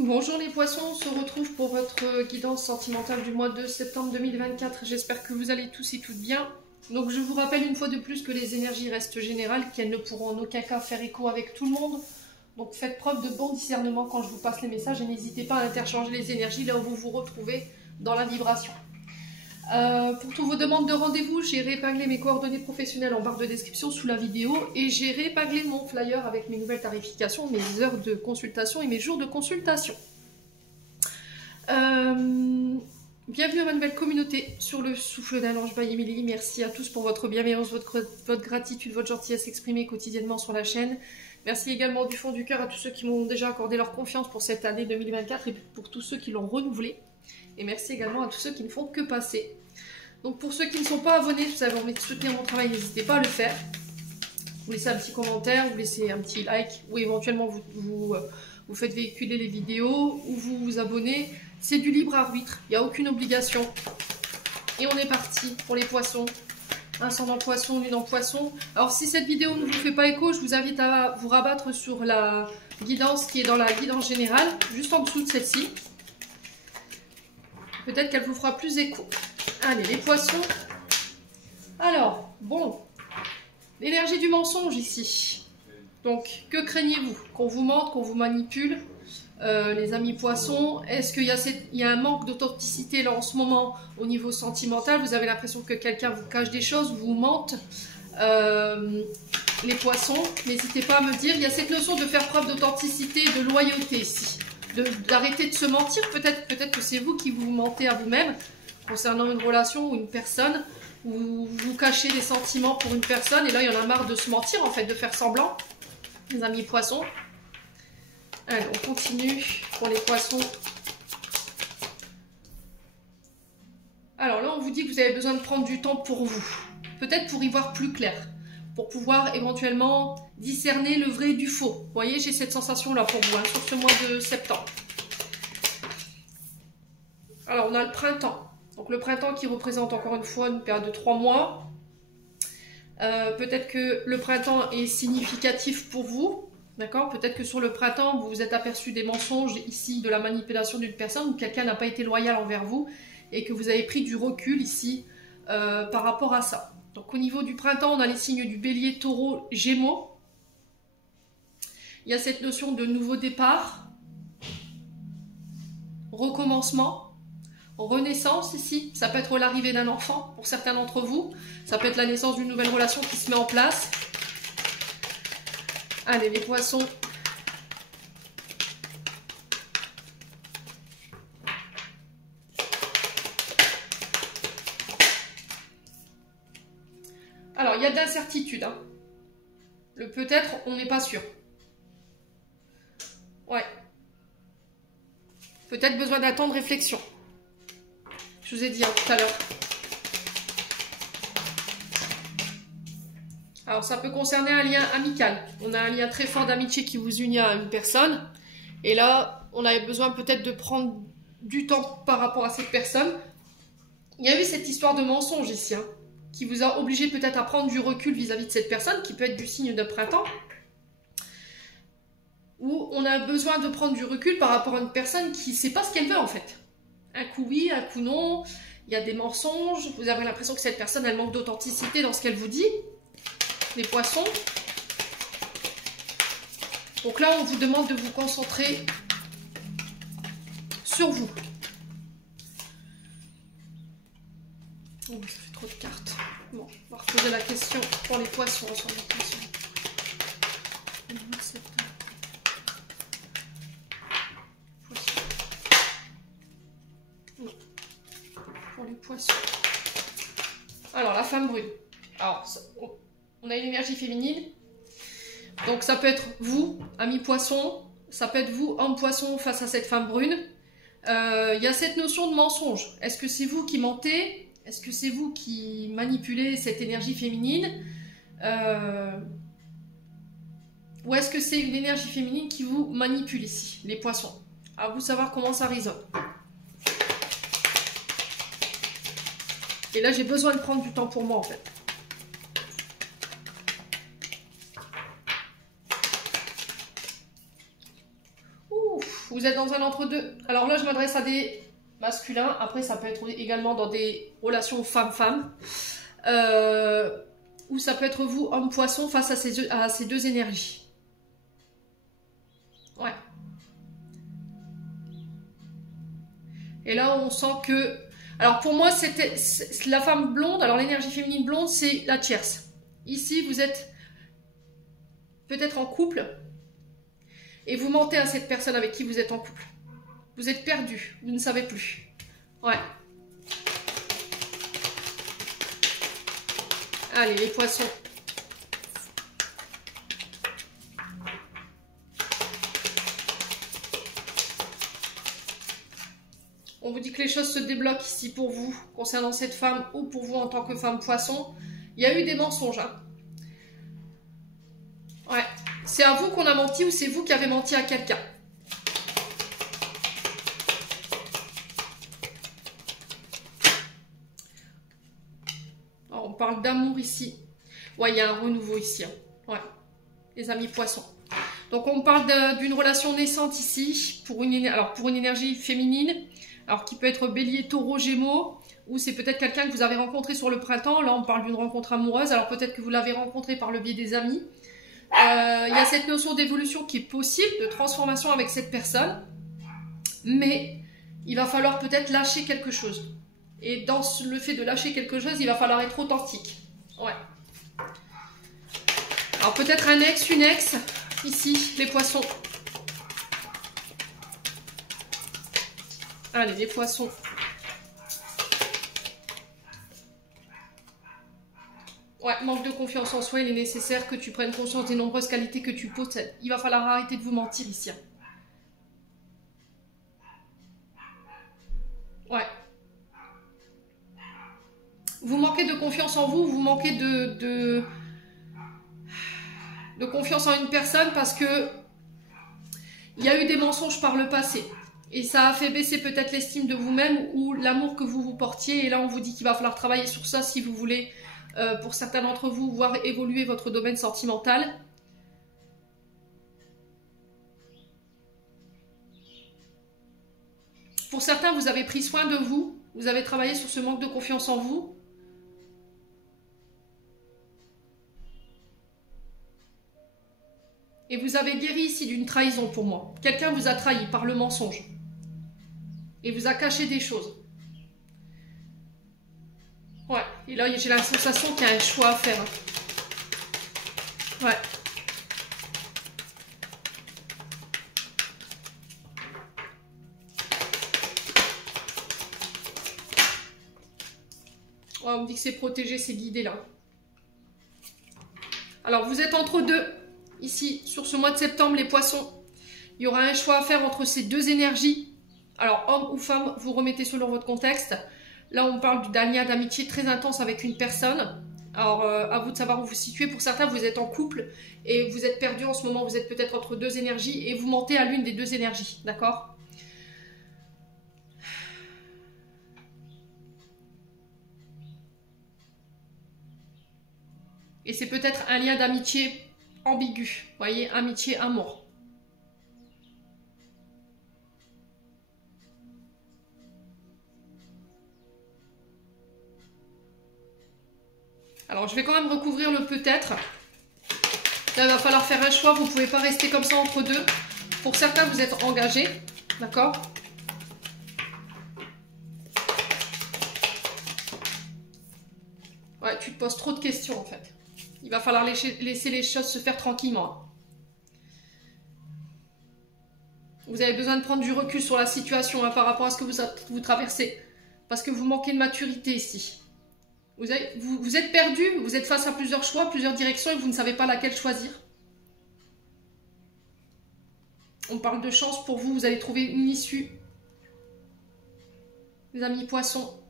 Bonjour les poissons, on se retrouve pour votre guidance sentimentale du mois de septembre 2024. J'espère que vous allez tous et toutes bien. Donc je vous rappelle une fois de plus que les énergies restent générales, qu'elles ne pourront en aucun cas faire écho avec tout le monde. Donc faites preuve de bon discernement quand je vous passe les messages et n'hésitez pas à interchanger les énergies là où vous vous retrouvez dans la vibration. Pour toutes vos demandes de rendez-vous, j'ai réépinglé mes coordonnées professionnelles en barre de description sous la vidéo et j'ai réépinglé mon flyer avec mes nouvelles tarifications, mes heures de consultation et mes jours de consultation. Bienvenue à ma nouvelle communauté sur le souffle d'un ange by Emily. Merci à tous pour votre bienveillance, votre gratitude, votre gentillesse exprimée quotidiennement sur la chaîne. Merci également du fond du cœur à tous ceux qui m'ont déjà accordé leur confiance pour cette année 2024 et pour tous ceux qui l'ont renouvelée. Et merci également à tous ceux qui ne font que passer. Donc pour ceux qui ne sont pas abonnés, vous avez envie de soutenir mon travail, n'hésitez pas à le faire. Vous laissez un petit commentaire, vous laissez un petit like, ou éventuellement vous faites véhiculer les vidéos, ou vous vous abonnez. C'est du libre arbitre, il n'y a aucune obligation. Et on est parti pour les poissons. Ascendant poisson, lune en poisson. Alors si cette vidéo ne vous fait pas écho, je vous invite à vous rabattre sur la guidance qui est dans la guidance générale, juste en dessous de celle-ci. Peut-être qu'elle vous fera plus écho. Allez, les poissons. Alors, bon, l'énergie du mensonge ici. Donc, que craignez-vous? Qu'on vous mente, qu'on vous manipule, les amis poissons? Est-ce qu'il y a un manque d'authenticité là en ce moment au niveau sentimental? Vous avez l'impression que quelqu'un vous cache des choses, vous mente? Les poissons, n'hésitez pas à me dire. Il y a cette notion de faire preuve d'authenticité, de loyauté ici. D'arrêter de se mentir. Peut-être que c'est vous qui vous mentez à vous-même concernant une relation ou une personne, ou vous cachez des sentiments pour une personne, et là il y en a marre de se mentir en fait, de faire semblant, les amis poissons. Allez, on continue pour les poissons. Alors là on vous dit que vous avez besoin de prendre du temps pour vous, peut-être pour y voir plus clair, pour pouvoir éventuellement discerner le vrai du faux. Vous voyez, j'ai cette sensation là pour vous, hein, sur ce mois de septembre. Alors on a le printemps. Donc le printemps qui représente encore une fois une période de 3 mois. Peut-être que le printemps est significatif pour vous. D'accord? Peut-être que sur le printemps, vous vous êtes aperçu des mensonges ici, de la manipulation d'une personne, ou quelqu'un n'a pas été loyal envers vous, et que vous avez pris du recul ici par rapport à ça. Donc au niveau du printemps, on a les signes du bélier, taureau, gémeaux. Il y a cette notion de nouveau départ, recommencement, renaissance ici. Ça peut être l'arrivée d'un enfant pour certains d'entre vous. Ça peut être la naissance d'une nouvelle relation qui se met en place. Allez, les poissons. Alors, il y a de l'incertitude. Hein. Le peut-être, on n'est pas sûr. Ouais. Peut-être besoin d'un temps de réflexion. Je vous ai dit hein, tout à l'heure. Alors ça peut concerner un lien amical. On a un lien très fort d'amitié qui vous unit à une personne. Et là, on a besoin peut-être de prendre du temps par rapport à cette personne. Il y a eu cette histoire de mensonge ici, hein, qui vous a obligé peut-être à prendre du recul vis-à-vis de cette personne, qui peut être du signe de printemps. Où on a besoin de prendre du recul par rapport à une personne qui ne sait pas ce qu'elle veut en fait. Un coup oui, un coup non, il y a des mensonges, vous avez l'impression que cette personne, elle manque d'authenticité dans ce qu'elle vous dit. Les poissons. Donc là, on vous demande de vous concentrer sur vous. Oh, ça fait trop de cartes. Bon, on va reposer la question pour les poissons. Sur les poissons. Pour les poissons. Alors, la femme brune. Alors, on a une énergie féminine. Donc, ça peut être vous, ami poisson. Ça peut être vous, homme poisson, face à cette femme brune. Il y a cette notion de mensonge. Est-ce que c'est vous qui mentez? Est-ce que c'est vous qui manipulez cette énergie féminine? Ou est-ce que c'est une énergie féminine qui vous manipule ici, les poissons? À vous savoir comment ça résonne. Et là, j'ai besoin de prendre du temps pour moi, en fait. vous êtes dans un entre-deux. Alors là, je m'adresse à des masculins. Après, ça peut être également dans des relations femme-femme. Ou ça peut être vous, homme-poisson, face à ces deux énergies. Ouais. Et là, on sent que... Alors pour moi, c'était la femme blonde. Alors l'énergie féminine blonde, c'est la tierce. Ici, vous êtes peut-être en couple. Et vous mentez à cette personne avec qui vous êtes en couple. Vous êtes perdu. Vous ne savez plus. Ouais. Allez, les poissons. On vous dit que les choses se débloquent ici pour vous, concernant cette femme ou pour vous en tant que femme poisson. Il y a eu des mensonges. Hein. Ouais. C'est à vous qu'on a menti ou c'est vous qui avez menti à quelqu'un? On parle d'amour ici. Ouais, il y a un renouveau ici. Hein. Ouais. Les amis poissons. Donc on parle d'une relation naissante ici, pour une énergie féminine. Alors, qui peut être bélier, taureau, gémeaux, ou c'est peut-être quelqu'un que vous avez rencontré sur le printemps. Là, on parle d'une rencontre amoureuse. Alors, peut-être que vous l'avez rencontré par le biais des amis. Il y a cette notion d'évolution qui est possible, de transformation avec cette personne. Mais il va falloir peut-être lâcher quelque chose. Et dans le fait de lâcher quelque chose, il va falloir être authentique. Ouais. Alors, peut-être un ex, une ex. Ici, les poissons. Allez, les poissons. Ouais, manque de confiance en soi, il est nécessaire que tu prennes conscience des nombreuses qualités que tu possèdes. Il va falloir arrêter de vous mentir ici. Ouais. Vous manquez de confiance en vous, vous manquez de confiance en une personne parce que il y a eu des mensonges par le passé. Et ça a fait baisser peut-être l'estime de vous-même ou l'amour que vous vous portiez. Et là, on vous dit qu'il va falloir travailler sur ça si vous voulez, pour certains d'entre vous, voir évoluer votre domaine sentimental. Pour certains, vous avez pris soin de vous. Vous avez travaillé sur ce manque de confiance en vous. Et vous avez guéri ici d'une trahison pour moi. Quelqu'un vous a trahi par le mensonge. Et vous a caché des choses. Ouais, et là j'ai la sensation qu'il y a un choix à faire. Ouais. Ouais, on me dit que c'est protégé, c'est guidé là. Alors vous êtes entre deux. Ici, sur ce mois de septembre, les poissons. Il y aura un choix à faire entre ces deux énergies. Alors, homme ou femme, vous remettez selon votre contexte. Là, on parle d'un lien d'amitié très intense avec une personne. Alors, à vous de savoir où vous vous situez. Pour certains, vous êtes en couple et vous êtes perdu en ce moment. Vous êtes peut-être entre deux énergies et vous mentez à l'une des deux énergies. D'accord ? Et c'est peut-être un lien d'amitié ambigu. Vous voyez, amitié, amour. Alors, je vais quand même recouvrir le peut-être. Là, il va falloir faire un choix. Vous ne pouvez pas rester comme ça entre deux. Pour certains, vous êtes engagés. D'accord ? Ouais, tu te poses trop de questions, en fait. Il va falloir laisser les choses se faire tranquillement. Vous avez besoin de prendre du recul sur la situation par rapport à ce que vous traversez. Parce que vous manquez de maturité ici. Vous êtes perdu, vous êtes face à plusieurs choix, plusieurs directions et vous ne savez pas laquelle choisir. On parle de chance pour vous, vous allez trouver une issue. Les amis poissons.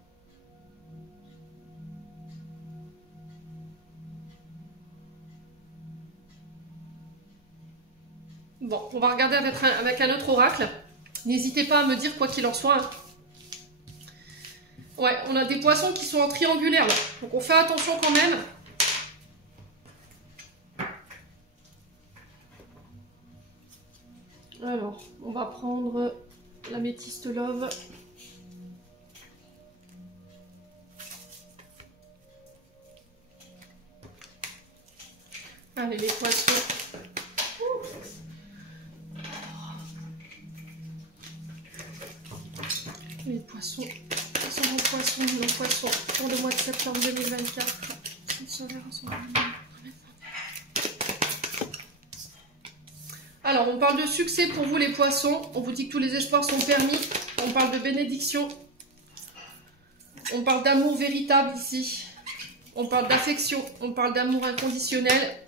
Bon, on va regarder avec un autre oracle. N'hésitez pas à me dire quoi qu'il en soit. Hein. Ouais, on a des poissons qui sont en triangulaire là. Donc on fait attention quand même. Alors, on va prendre l'améthyste love. Allez, les poissons. Les poissons. Nos poissons pour le mois de septembre 2024. Alors, on parle de succès pour vous les poissons. On vous dit que tous les espoirs sont permis. On parle de bénédiction. On parle d'amour véritable ici. On parle d'affection. On parle d'amour inconditionnel.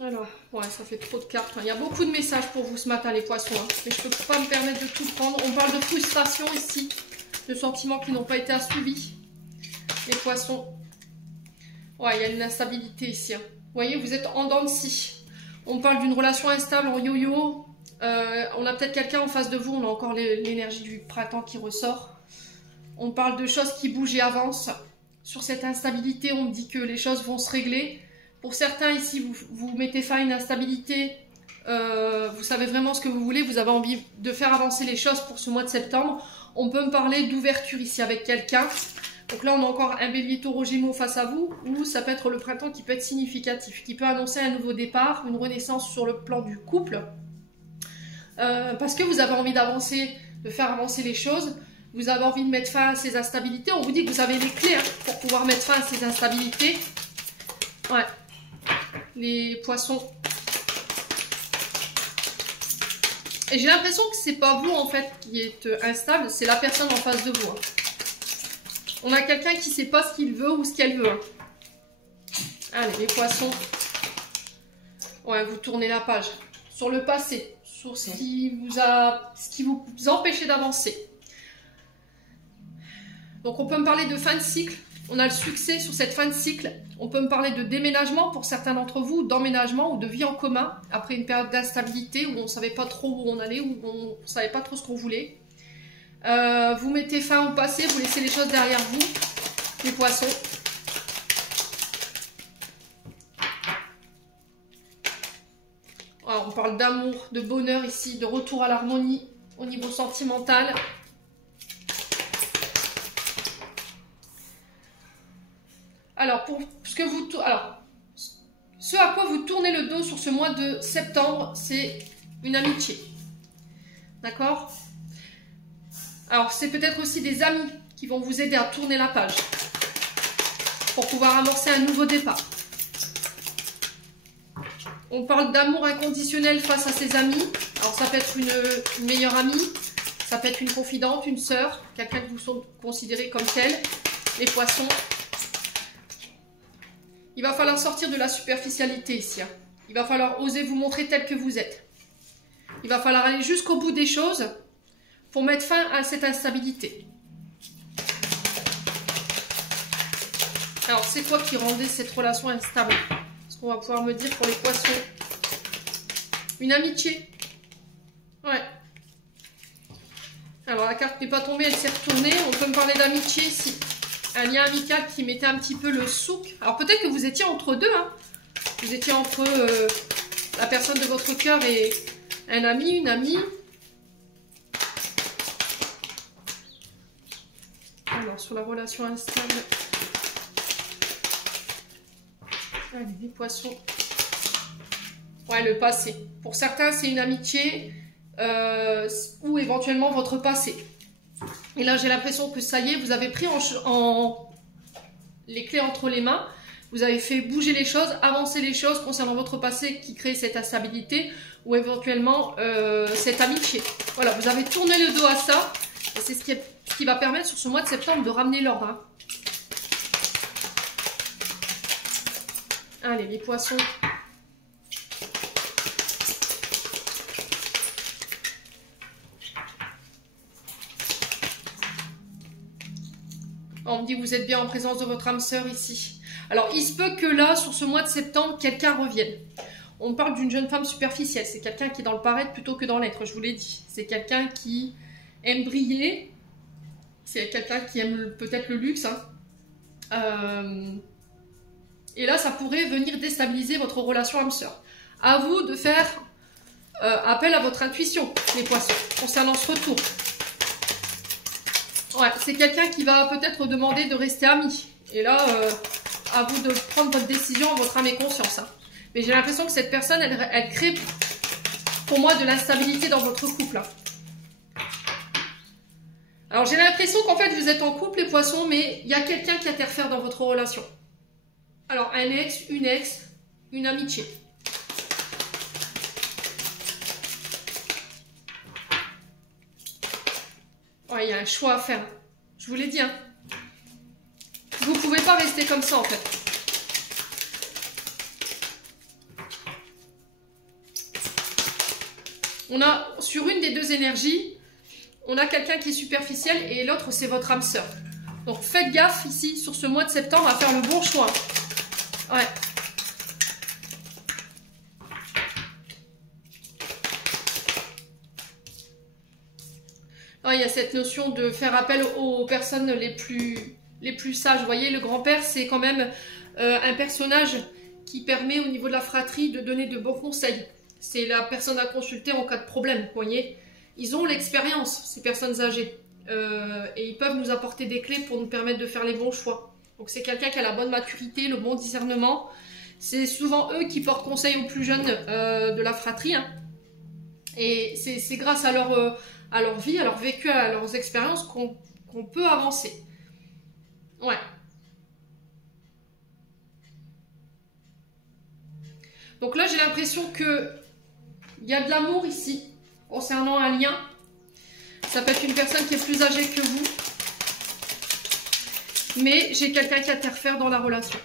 Alors, ouais, ça fait trop de cartes. Il y a beaucoup de messages pour vous ce matin, les poissons. Mais je ne peux pas me permettre de tout prendre. On parle de frustration ici. De sentiments qui n'ont pas été assoivis. Les poissons. Ouais, il y a une instabilité ici. Vous voyez, vous êtes en dents de scie. On parle d'une relation instable en yo-yo. On a peut-être quelqu'un en face de vous. On a encore l'énergie du printemps qui ressort. On parle de choses qui bougent et avancent. Sur cette instabilité, on me dit que les choses vont se régler. Pour certains ici, vous mettez fin à une instabilité. Vous savez vraiment ce que vous voulez. Vous avez envie de faire avancer les choses pour ce mois de septembre. On peut me parler d'ouverture ici avec quelqu'un. Donc là, on a encore un bélier taureau gémeaux face à vous, ou ça peut être le printemps qui peut être significatif, qui peut annoncer un nouveau départ, une renaissance sur le plan du couple. Parce que vous avez envie d'avancer, de faire avancer les choses, vous avez envie de mettre fin à ces instabilités. On vous dit que vous avez les clés pour pouvoir mettre fin à ces instabilités. Ouais, les poissons. Et j'ai l'impression que c'est pas vous en fait qui êtes instable, c'est la personne en face de vous. Hein. On a quelqu'un qui ne sait pas ce qu'il veut ou ce qu'elle veut. Hein. Allez, les poissons. Ouais, vous tournez la page. Sur le passé. Sur ce qui vous empêchait d'avancer. Donc, on peut me parler de fin de cycle. On a le succès sur cette fin de cycle. On peut me parler de déménagement pour certains d'entre vous, d'emménagement ou de vie en commun. Après une période d'instabilité où on ne savait pas trop où on allait, où on ne savait pas trop ce qu'on voulait. Vous mettez fin au passé, vous laissez les choses derrière vous, les poissons. Alors, on parle d'amour, de bonheur ici, de retour à l'harmonie au niveau sentimental. Alors, ce à quoi vous tournez le dos sur ce mois de septembre, c'est une amitié. D'accord ? Alors, c'est peut-être aussi des amis qui vont vous aider à tourner la page pour pouvoir amorcer un nouveau départ. On parle d'amour inconditionnel face à ses amis. Alors, ça peut être une meilleure amie, ça peut être une confidente, une sœur, quelqu'un que vous considérez comme tel. Les poissons. Il va falloir sortir de la superficialité ici. Hein. Il va falloir oser vous montrer tel que vous êtes. Il va falloir aller jusqu'au bout des choses pour mettre fin à cette instabilité. Alors, c'est quoi qui rendait cette relation instable? Ce qu'on va pouvoir me dire pour les poissons. Une amitié. Ouais. Alors, la carte n'est pas tombée, elle s'est retournée. On peut me parler d'amitié ici. Un lien amical qui mettait un petit peu le souk. Alors, peut-être que vous étiez entre deux. Hein. Vous étiez entre la personne de votre cœur et un ami, une amie. Alors, sur la relation instable. Allez, les poissons. Ouais, le passé. Pour certains, c'est une amitié ou éventuellement votre passé. Et là, j'ai l'impression que ça y est, vous avez pris les clés entre les mains. Vous avez fait bouger les choses, avancer les choses concernant votre passé qui crée cette instabilité ou éventuellement cette amitié. Voilà, vous avez tourné le dos à ça. Et c'est ce qui va permettre sur ce mois de septembre de ramener l'ordre. Hein. Allez, les poissons. On me dit que vous êtes bien en présence de votre âme sœur ici. Alors, il se peut que là, sur ce mois de septembre, quelqu'un revienne. On parle d'une jeune femme superficielle. C'est quelqu'un qui est dans le paraître plutôt que dans l'être, je vous l'ai dit. C'est quelqu'un qui aime briller. C'est quelqu'un qui aime peut-être le luxe. Hein. Et là, ça pourrait venir déstabiliser votre relation âme-sœur. À vous de faire appel à votre intuition, les poissons, concernant ce retour. Ouais, c'est quelqu'un qui va peut-être demander de rester ami. Et là, à vous de prendre votre décision en votre âme et conscience. Hein. Mais j'ai l'impression que cette personne, elle crée pour moi de l'instabilité dans votre couple. Hein. Alors j'ai l'impression qu'en fait vous êtes en couple les poissons, mais il y a quelqu'un qui interfère dans votre relation. Alors un ex, une amitié. Ouais, il y a un choix à faire. Je vous l'ai dit. Hein. Vous ne pouvez pas rester comme ça en fait. On a sur une des deux énergies, on a quelqu'un qui est superficiel et l'autre c'est votre âme sœur. Donc faites gaffe ici sur ce mois de septembre à faire le bon choix. Ouais. Ouais, il y a cette notion de faire appel aux personnes les plus sages. Vous voyez, le grand-père c'est quand même un personnage qui permet au niveau de la fratrie de donner de bons conseils. C'est la personne à consulter en cas de problème, vous voyez. Ils ont l'expérience, ces personnes âgées. Et ils peuvent nous apporter des clés pour nous permettre de faire les bons choix. Donc c'est quelqu'un qui a la bonne maturité, le bon discernement. C'est souvent eux qui portent conseil aux plus jeunes de la fratrie. Hein. Et c'est grâce à leur vie, à leur vécu, à leurs expériences qu'on peut avancer. Ouais. Donc là, j'ai l'impression que il y a de l'amour ici, concernant un lien. Ça peut être une personne qui est plus âgée que vous. Mais j'ai quelqu'un qui interfère dans la relation.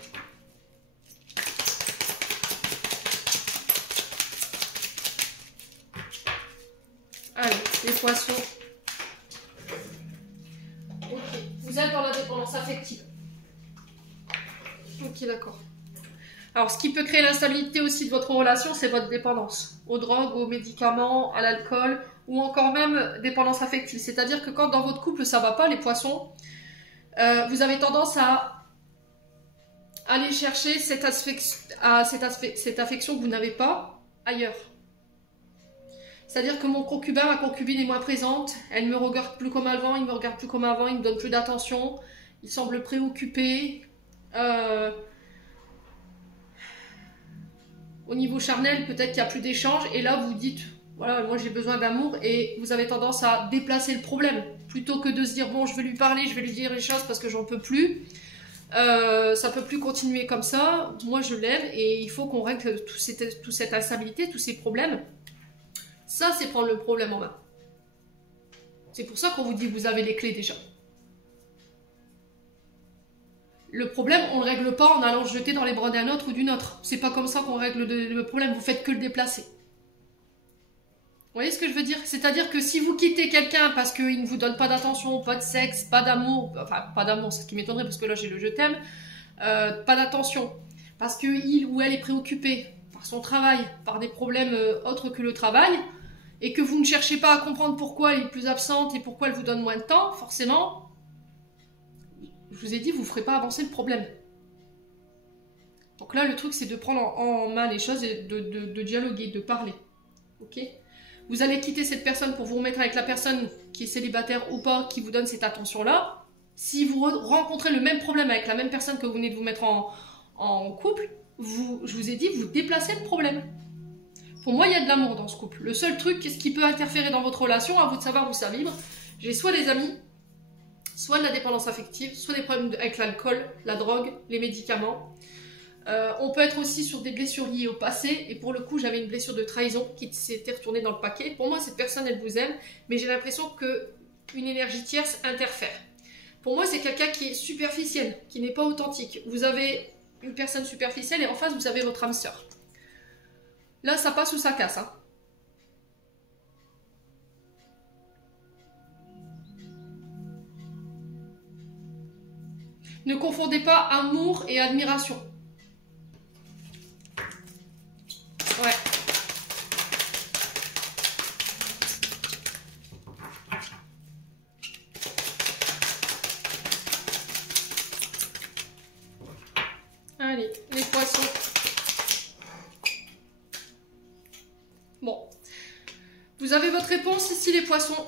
Allez, les poissons. Ok, vous êtes dans la dépendance affective. Ok, d'accord. Alors, ce qui peut créer l'instabilité aussi de votre relation, c'est votre dépendance aux drogues, aux médicaments, à l'alcool ou encore même dépendance affective. C'est-à-dire que quand dans votre couple ça ne va pas, les poissons, vous avez tendance à aller chercher cette affection que vous n'avez pas ailleurs. C'est-à-dire que mon concubin, ma concubine est moins présente, elle ne me regarde plus comme avant, il ne me regarde plus comme avant, il me donne plus d'attention, il semble préoccupé. Au niveau charnel, peut-être qu'il n'y a plus d'échange. Et là, vous dites, voilà, moi j'ai besoin d'amour. Et vous avez tendance à déplacer le problème. Plutôt que de se dire, bon, je vais lui parler, je vais lui dire les choses parce que j'en peux plus. Ça peut plus continuer comme ça. Moi, je lève et il faut qu'on règle toute cette instabilité, tous ces problèmes. Ça, c'est prendre le problème en main. C'est pour ça qu'on vous dit, vous avez les clés déjà. Le problème, on ne le règle pas en allant se jeter dans les bras d'un autre ou d'une autre. C'est pas comme ça qu'on règle le problème, vous faites que le déplacer. Vous voyez ce que je veux dire? C'est-à-dire que si vous quittez quelqu'un parce qu'il ne vous donne pas d'attention, pas de sexe, pas d'amour, enfin pas d'amour, c'est ce qui m'étonnerait parce que là j'ai le je t'aime, pas d'attention, parce qu'il ou elle est préoccupé par son travail, par des problèmes autres que le travail, et que vous ne cherchez pas à comprendre pourquoi elle est plus absente et pourquoi elle vous donne moins de temps, forcément... Je vous ai dit, vous ne ferez pas avancer le problème. Donc là, le truc, c'est de prendre en main les choses et de dialoguer, de parler. Ok? Vous allez quitter cette personne pour vous remettre avec la personne qui est célibataire ou pas, qui vous donne cette attention-là. Si vous rencontrez le même problème avec la même personne que vous venez de vous mettre en couple, je vous ai dit, vous déplacez le problème. Pour moi, il y a de l'amour dans ce couple. Le seul truc, qu'est-ce qui peut interférer dans votre relation, à vous de savoir où ça vibre. J'ai soit des amis, soit de la dépendance affective, soit des problèmes avec l'alcool, la drogue, les médicaments. On peut être aussi sur des blessures liées au passé. Et pour le coup, j'avais une blessure de trahison qui s'était retournée dans le paquet. Pour moi, cette personne, elle vous aime, mais j'ai l'impression qu'une énergie tierce interfère. Pour moi, c'est quelqu'un qui est superficiel, qui n'est pas authentique. Vous avez une personne superficielle et en face, vous avez votre âme sœur. Là, ça passe ou ça casse, hein. Ne confondez pas amour et admiration. Ouais. Allez, les poissons. Bon, Vous avez votre réponse ici les poissons.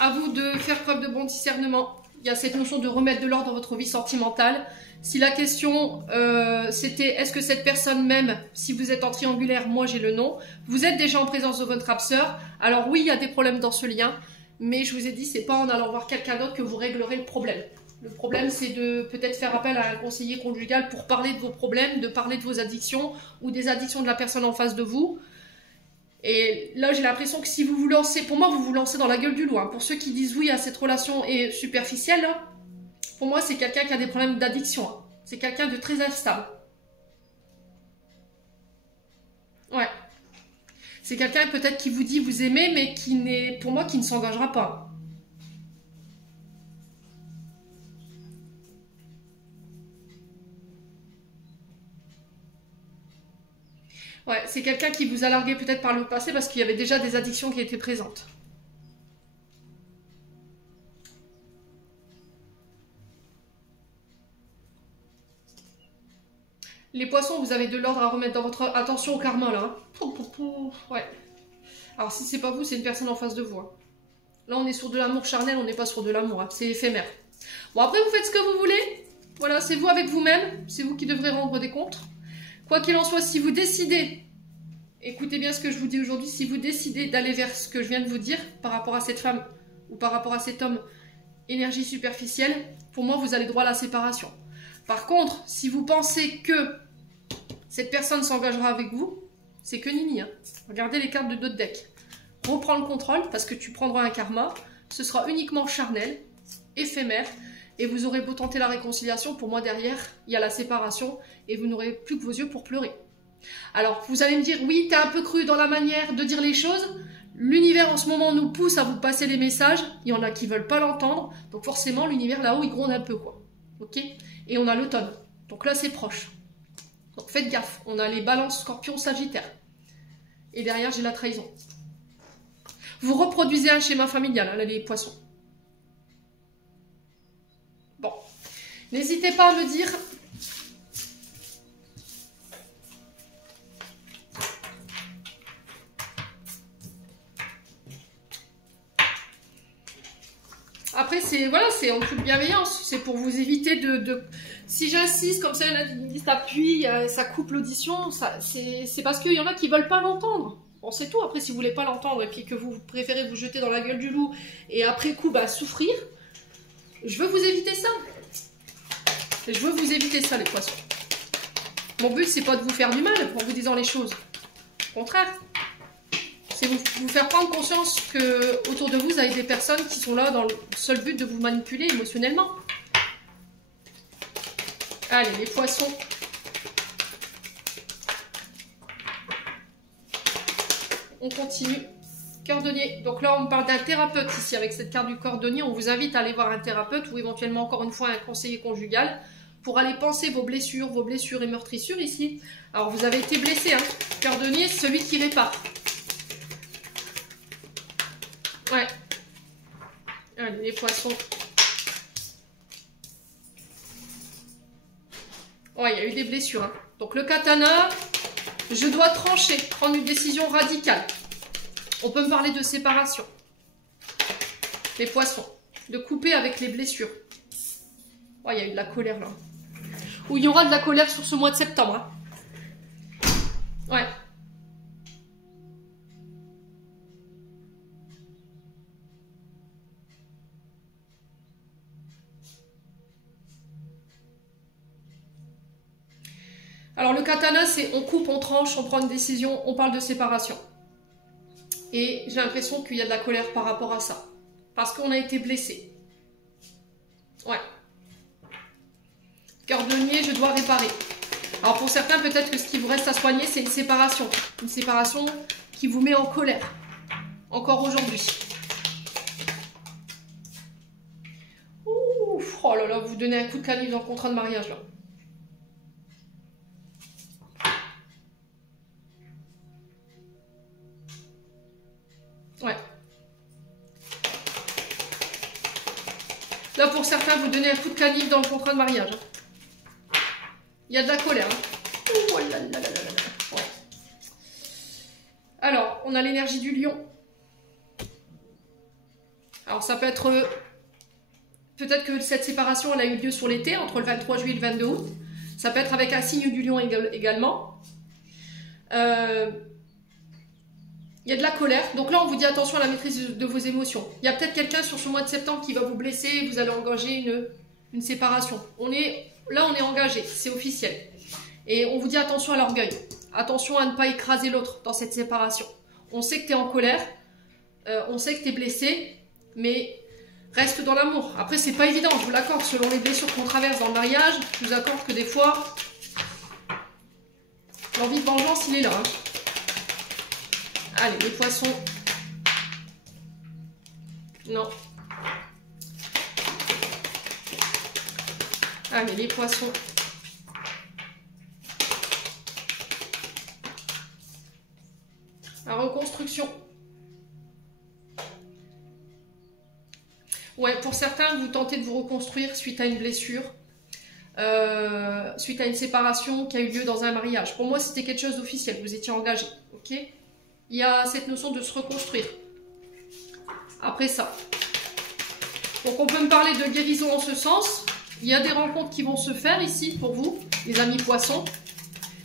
À vous de faire preuve de bon discernement. Il y a cette notion de remettre de l'ordre dans votre vie sentimentale. Si la question c'était est-ce que cette personne m'aime, si vous êtes en triangulaire, moi j'ai le non. Vous êtes déjà en présence de votre âme sœur. Alors oui, il y a des problèmes dans ce lien, mais je vous ai dit, c'est pas en allant voir quelqu'un d'autre que vous réglerez le problème. Le problème, c'est de peut-être faire appel à un conseiller conjugal pour parler de vos problèmes, de parler de vos addictions ou des addictions de la personne en face de vous. Et là, j'ai l'impression que si vous vous lancez, pour moi, vous vous lancez dans la gueule du loup. Hein. Pour ceux qui disent oui à cette relation est superficielle, là, pour moi, c'est quelqu'un qui a des problèmes d'addiction. Hein. C'est quelqu'un de très instable. Ouais. C'est quelqu'un peut-être qui vous dit vous aimez, mais qui n'est, pour moi, qui ne s'engagera pas. Ouais, c'est quelqu'un qui vous a largué peut-être par le passé parce qu'il y avait déjà des addictions qui étaient présentes. Les poissons, vous avez de l'ordre à remettre dans votre... Attention au karma, là. Ouais. Alors, si c'est pas vous, c'est une personne en face de vous. Hein. Là, on est sur de l'amour charnel, on n'est pas sur de l'amour. Hein. C'est éphémère. Bon, après, vous faites ce que vous voulez. Voilà, c'est vous avec vous-même. C'est vous qui devrez rendre des comptes. Quoi qu'il en soit, si vous décidez... Écoutez bien ce que je vous dis aujourd'hui. Si vous décidez d'aller vers ce que je viens de vous dire, par rapport à cette femme ou par rapport à cet homme, énergie superficielle, pour moi, vous allez droit à la séparation. Par contre, si vous pensez que cette personne s'engagera avec vous, c'est que nini. Hein. Regardez les cartes de d'autres decks. Reprends le contrôle parce que tu prendras un karma. Ce sera uniquement charnel, éphémère. Et vous aurez beau tenter la réconciliation. Pour moi, derrière, il y a la séparation. Et vous n'aurez plus que vos yeux pour pleurer. Alors, vous allez me dire, oui, t'es un peu cru dans la manière de dire les choses. L'univers, en ce moment, nous pousse à vous passer les messages. Il y en a qui veulent pas l'entendre. Donc, forcément, l'univers, là-haut, il gronde un peu, quoi. Ok? Et on a l'automne. Donc là, c'est proche. Donc faites gaffe, on a les balances, scorpions, sagittaires. Et derrière, j'ai la trahison. Vous reproduisez un schéma familial, hein, là, les poissons. Bon. N'hésitez pas à me dire... Après, c'est voilà, c'est en toute bienveillance. C'est pour vous éviter de... Si j'insiste, comme ça, il y en a qui me disent t'appuies, ça coupe l'audition, c'est parce qu'il y en a qui veulent pas l'entendre. Bon, c'est tout. Après, si vous voulez pas l'entendre et puis que vous préférez vous jeter dans la gueule du loup et après coup, bah, souffrir, je veux vous éviter ça. Je veux vous éviter ça, les poissons. Mon but, c'est pas de vous faire du mal en vous disant les choses. Au contraire. C'est vous faire prendre conscience que autour de vous, vous avez des personnes qui sont là dans le seul but de vous manipuler émotionnellement. Allez, les poissons. On continue. Cordonnier. Donc là, on parle d'un thérapeute ici avec cette carte du cordonnier. On vous invite à aller voir un thérapeute ou éventuellement encore une fois un conseiller conjugal pour aller penser vos blessures et meurtrissures ici. Alors, vous avez été blessé, hein. Cordonnier, c'est celui qui répare. Ouais. Allez, les poissons. Ouais, il y a eu des blessures. Hein. Donc le katana, je dois trancher, prendre une décision radicale. On peut me parler de séparation. Les poissons. De couper avec les blessures. Oh, il y a eu de la colère là. Ou il y aura de la colère sur ce mois de septembre. Hein. Ouais. Alors le katana, c'est on coupe, on tranche, on prend une décision, on parle de séparation. Et j'ai l'impression qu'il y a de la colère par rapport à ça. Parce qu'on a été blessé. Ouais. Cordonnier, je dois réparer. Alors pour certains, peut-être que ce qui vous reste à soigner, c'est une séparation. Une séparation qui vous met en colère. Encore aujourd'hui. Ouf, oh là là, vous donnez un coup de canif dans le contrat de mariage là. Ouais. Là, pour certains, vous donnez un coup de canif dans le contrat de mariage. Il y a de la colère. Hein. Oh là là là là là. Ouais. Alors. on a l'énergie du lion. Alors ça peut être... peut-être que cette séparation, elle a eu lieu sur l'été, entre le 23 juillet et le 22 août. Ça peut être avec un signe du lion également. Il y a de la colère. Donc là, on vous dit attention à la maîtrise de vos émotions. Il y a peut-être quelqu'un sur ce mois de septembre qui va vous blesser et vous allez engager une séparation. Là, on est engagé, c'est officiel. Et on vous dit attention à l'orgueil. Attention à ne pas écraser l'autre dans cette séparation. On sait que tu es en colère, on sait que tu es blessé, mais reste dans l'amour. Après, c'est pas évident, je vous l'accorde, selon les blessures qu'on traverse dans le mariage, je vous accorde que des fois, l'envie de vengeance, il est là. Hein. Allez, les poissons. Non. Allez, les poissons. La reconstruction. Ouais, pour certains, vous tentez de vous reconstruire suite à une blessure, suite à une séparation qui a eu lieu dans un mariage. Pour moi, c'était quelque chose d'officiel, vous étiez engagé, ok? Il y a cette notion de se reconstruire. Après ça. Donc, on peut me parler de guérison en ce sens. Il y a des rencontres qui vont se faire ici pour vous, les amis poissons.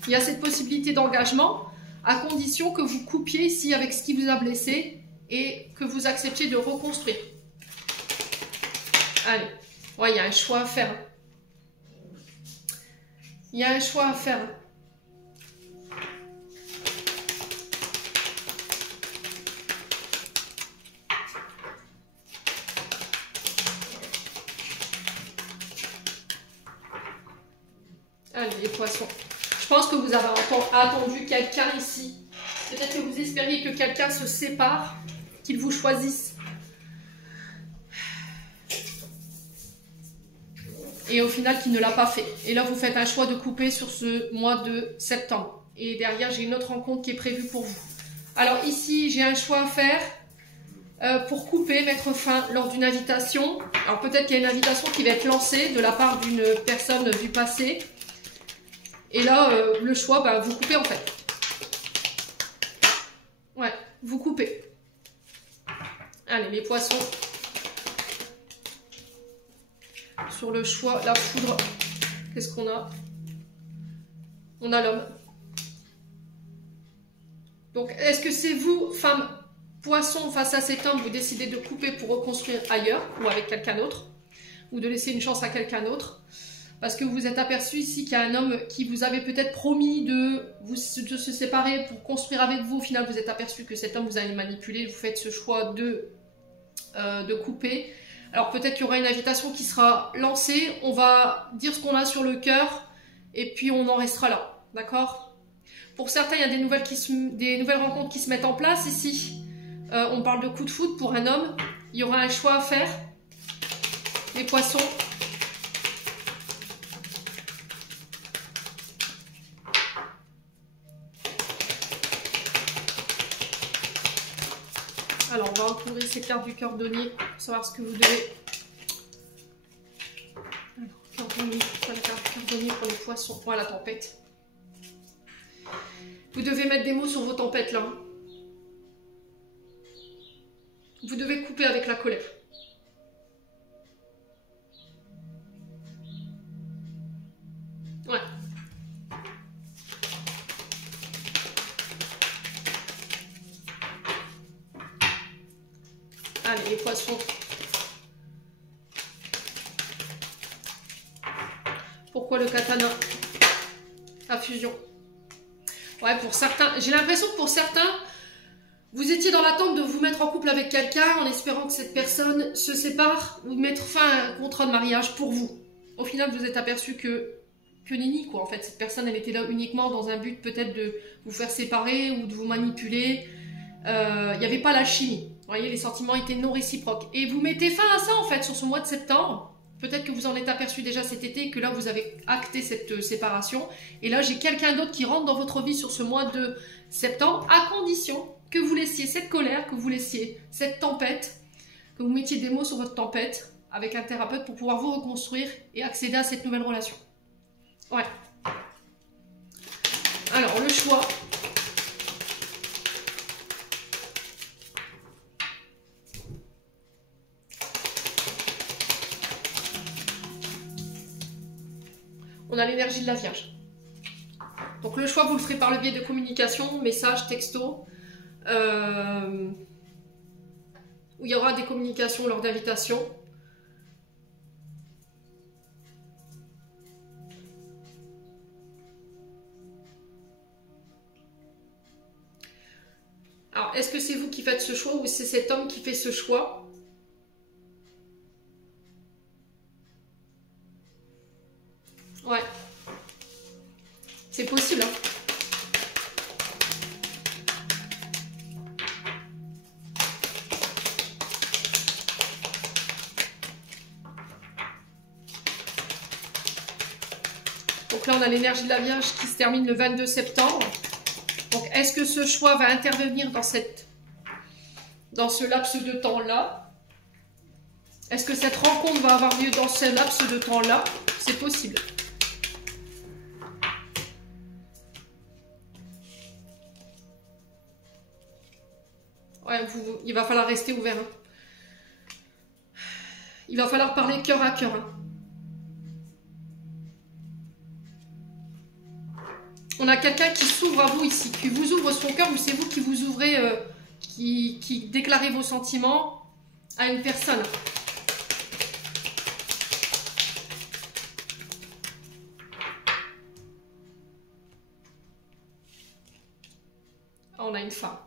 Il y a cette possibilité d'engagement, à condition que vous coupiez ici avec ce qui vous a blessé et que vous acceptiez de reconstruire. Allez, ouais, il y a un choix à faire. Il y a un choix à faire. Allez, les poissons. Je pense que vous avez attendu quelqu'un ici. Peut-être que vous espériez que quelqu'un se sépare, qu'il vous choisisse. Et au final, qui ne l'a pas fait. Et là, vous faites un choix de couper sur ce mois de septembre. Et derrière, j'ai une autre rencontre qui est prévue pour vous. Alors ici, j'ai un choix à faire pour couper, mettre fin lors d'une invitation. Alors peut-être qu'il y a une invitation qui va être lancée de la part d'une personne du passé. Et là, le choix, bah, vous coupez en fait. Ouais, vous coupez. Allez, les poissons. Sur le choix, la foudre, qu'est-ce qu'on a? On a l'homme. Donc, est-ce que c'est vous, femme poisson, face à cet homme, vous décidez de couper pour reconstruire ailleurs ou avec quelqu'un d'autre, ou de laisser une chance à quelqu'un d'autre? Parce que vous vous êtes aperçu ici qu'il y a un homme qui vous avait peut-être promis de se séparer pour construire avec vous. Au final, vous êtes aperçu que cet homme vous avait manipulé. Vous faites ce choix de couper. Alors peut-être qu'il y aura une invitation qui sera lancée. On va dire ce qu'on a sur le cœur et puis on en restera là. D'accord? Pour certains, il y a des nouvelles rencontres qui se mettent en place ici. On parle de coup de foudre pour un homme. Il y aura un choix à faire. Les poissons. Alors, on va recouvrir ces cartes du cordonnier pour savoir ce que vous devez. Alors, cordonnier, pas la carte cordonnier pour les poissons. Voilà, la tempête. Vous devez mettre des mots sur vos tempêtes là. Vous devez couper avec la colère. Ouais. Allez, les poissons. Pourquoi le katana? La fusion. Ouais, pour certains, j'ai l'impression que pour certains, vous étiez dans l'attente de vous mettre en couple avec quelqu'un en espérant que cette personne se sépare ou mettre fin à un contrat de mariage pour vous. Au final, vous êtes aperçu que nenni, quoi. En fait, cette personne, elle était là uniquement dans un but peut-être de vous faire séparer ou de vous manipuler. Il n'y avait pas la chimie. Vous voyez, les sentiments étaient non réciproques. Et vous mettez fin à ça, en fait, sur ce mois de septembre. Peut-être que vous en êtes aperçu déjà cet été et que là, vous avez acté cette séparation. Et là, j'ai quelqu'un d'autre qui rentre dans votre vie sur ce mois de septembre, à condition que vous laissiez cette colère, que vous laissiez cette tempête, que vous mettiez des mots sur votre tempête avec un thérapeute pour pouvoir vous reconstruire et accéder à cette nouvelle relation. Ouais. Alors, le choix. On a l'énergie de la Vierge. Donc le choix, vous le ferez par le biais de communication, message, texto, où il y aura des communications lors d'invitation. Alors, est-ce que c'est vous qui faites ce choix ou c'est cet homme qui fait ce choix? Ouais. C'est possible, hein. Donc là, on a l'énergie de la Vierge qui se termine le 22 septembre. Donc, est-ce que ce choix va intervenir dans ce laps de temps-là? Est-ce que cette rencontre va avoir lieu dans ce laps de temps-là? C'est possible. Ouais, il va falloir rester ouvert. Hein. Il va falloir parler cœur à cœur. Hein. On a quelqu'un qui s'ouvre à vous ici, qui vous ouvre son cœur, ou c'est vous qui vous ouvrez, qui déclarez vos sentiments à une personne. On a une femme.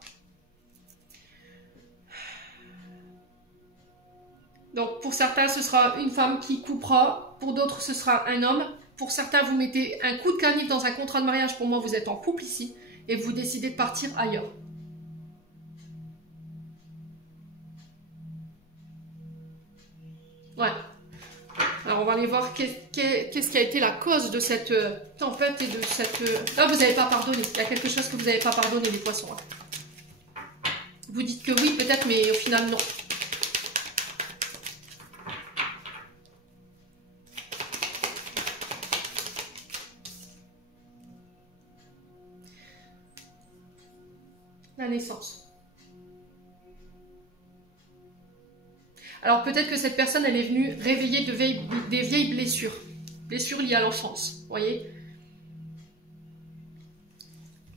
Donc pour certains, ce sera une femme qui coupera, pour d'autres, ce sera un homme. Pour certains, vous mettez un coup de canif dans un contrat de mariage. Pour moi, vous êtes en couple ici et vous décidez de partir ailleurs. Ouais. Alors, on va aller voir qu'est-ce qui a été la cause de cette tempête et de cette... Là, vous n'avez pas pardonné. Il y a quelque chose que vous n'avez pas pardonné, les poissons. Hein. Vous dites que oui, peut-être, mais au final, non. La naissance. Alors peut-être que cette personne, elle est venue réveiller des vieilles blessures. Blessures liées à l'enfance, vous voyez.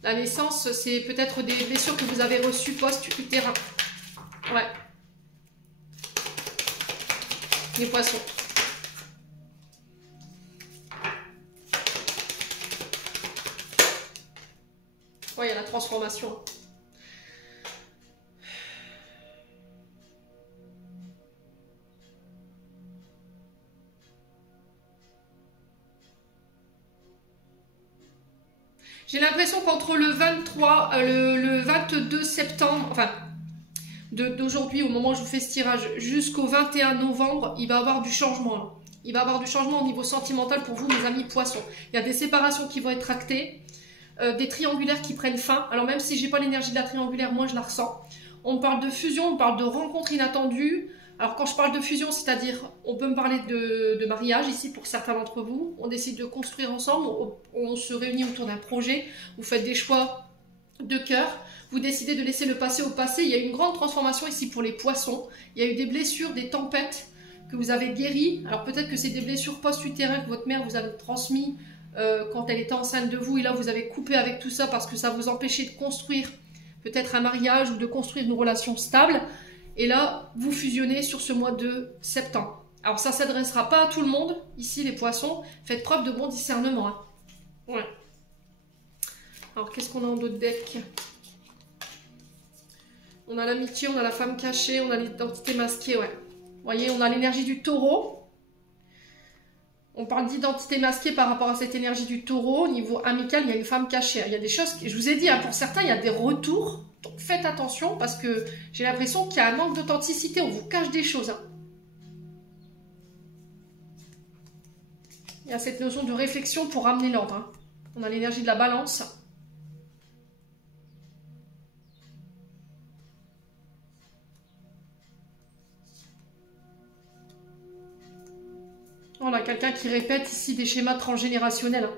La naissance, c'est peut-être des blessures que vous avez reçues post-utérin. Ouais. Les poissons. Ouais, il y a la transformation. J'ai l'impression qu'entre le 22 septembre, enfin, d'aujourd'hui, au moment où je vous fais ce tirage, jusqu'au 21 novembre, il va y avoir du changement. Là. Il va y avoir du changement au niveau sentimental pour vous, mes amis poissons. Il y a des séparations qui vont être actées, des triangulaires qui prennent fin. Alors même si j'ai pas l'énergie de la triangulaire, moi je la ressens. On parle de fusion, on parle de rencontres inattendues. Alors quand je parle de fusion, c'est-à-dire, on peut me parler de mariage ici pour certains d'entre vous. On décide de construire ensemble, on se réunit autour d'un projet, vous faites des choix de cœur, vous décidez de laisser le passé au passé. Il y a une grande transformation ici pour les poissons. Il y a eu des blessures, des tempêtes que vous avez guéries. Alors peut-être que c'est des blessures post-utérin que votre mère vous avait transmis quand elle était enceinte de vous. Et là, vous avez coupé avec tout ça parce que ça vous empêchait de construire peut-être un mariage ou de construire une relation stable. Et là, vous fusionnez sur ce mois de septembre. Alors, ça ne s'adressera pas à tout le monde. Ici, les poissons, faites preuve de bon discernement. Hein. Ouais. Alors, qu'est-ce qu'on a en d'autres decks? On a l'amitié, on a la femme cachée, on a l'identité masquée, ouais. Vous voyez, on a l'énergie du taureau. On parle d'identité masquée par rapport à cette énergie du taureau. Au niveau amical, il y a une femme cachée. Il y a des choses, je vous ai dit, hein, pour certains, il y a des retours. Donc faites attention parce que j'ai l'impression qu'il y a un manque d'authenticité. On vous cache des choses. Hein. Il y a cette notion de réflexion pour ramener l'ordre. Hein. On a l'énergie de la balance. On a quelqu'un qui répète ici des schémas transgénérationnels. Hein.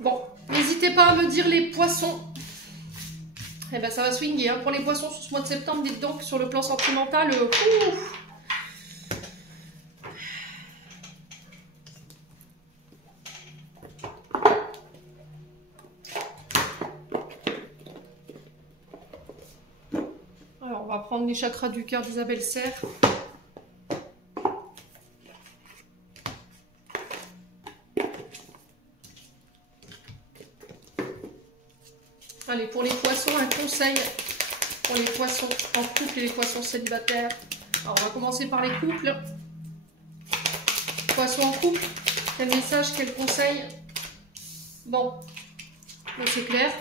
Bon, n'hésitez pas à me dire les poissons. Eh ben, ça va swinguer. Hein. Pour les poissons sur ce mois de septembre, dites donc, sur le plan sentimental, Alors, on va prendre les chakras du cœur d'Isabelle Serre. Allez, pour les poissons, un conseil pour les poissons en couple et les poissons célibataires. Alors, on va commencer par les couples. Poissons en couple, quel message, quel conseil? Bon, c'est clair.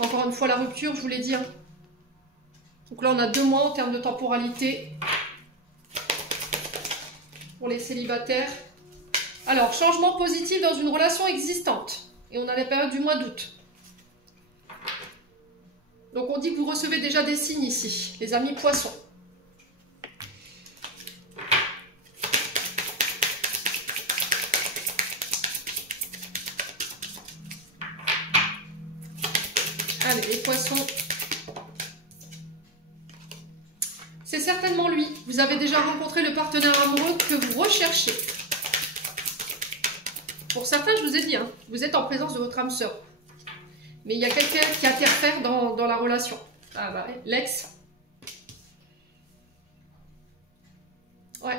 Encore une fois, la rupture, je vous l'ai dit. Hein. Donc là, on a 2 mois en termes de temporalité pour les célibataires. Alors, changement positif dans une relation existante. Et on a la période du mois d'août. Donc on dit que vous recevez déjà des signes ici, les amis poissons. Allez, les poissons. C'est certainement lui. Vous avez déjà rencontré le partenaire amoureux que vous recherchez. Pour certains, je vous ai dit, hein, vous êtes en présence de votre âme sœur. Mais il y a quelqu'un qui interfère dans la relation. Ah bah, l'ex. Ouais.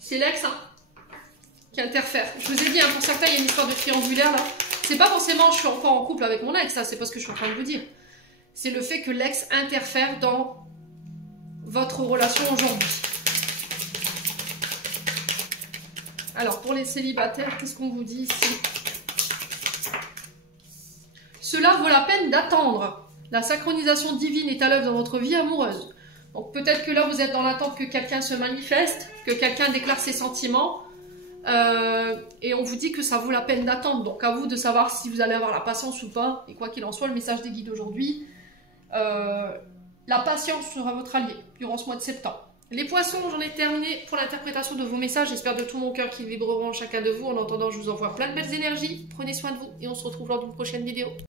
C'est l'ex, hein, qui interfère. Je vous ai dit, hein, pour certains, il y a une histoire de triangulaire, là. C'est pas forcément je suis encore en couple avec mon ex, ça, c'est pas ce que je suis en train de vous dire. C'est le fait que l'ex interfère dans votre relation aujourd'hui. Alors, pour les célibataires, qu'est-ce qu'on vous dit ici ? Cela vaut la peine d'attendre. La synchronisation divine est à l'œuvre dans votre vie amoureuse. Donc peut-être que là, vous êtes dans l'attente que quelqu'un se manifeste, que quelqu'un déclare ses sentiments. Et on vous dit que ça vaut la peine d'attendre. Donc à vous de savoir si vous allez avoir la patience ou pas. Et quoi qu'il en soit, le message des guides aujourd'hui, la patience sera votre allié durant ce mois de septembre. Les poissons, j'en ai terminé pour l'interprétation de vos messages. J'espère de tout mon cœur qu'ils vibreront chacun de vous. En attendant, je vous envoie plein de belles énergies. Prenez soin de vous et on se retrouve lors d'une prochaine vidéo.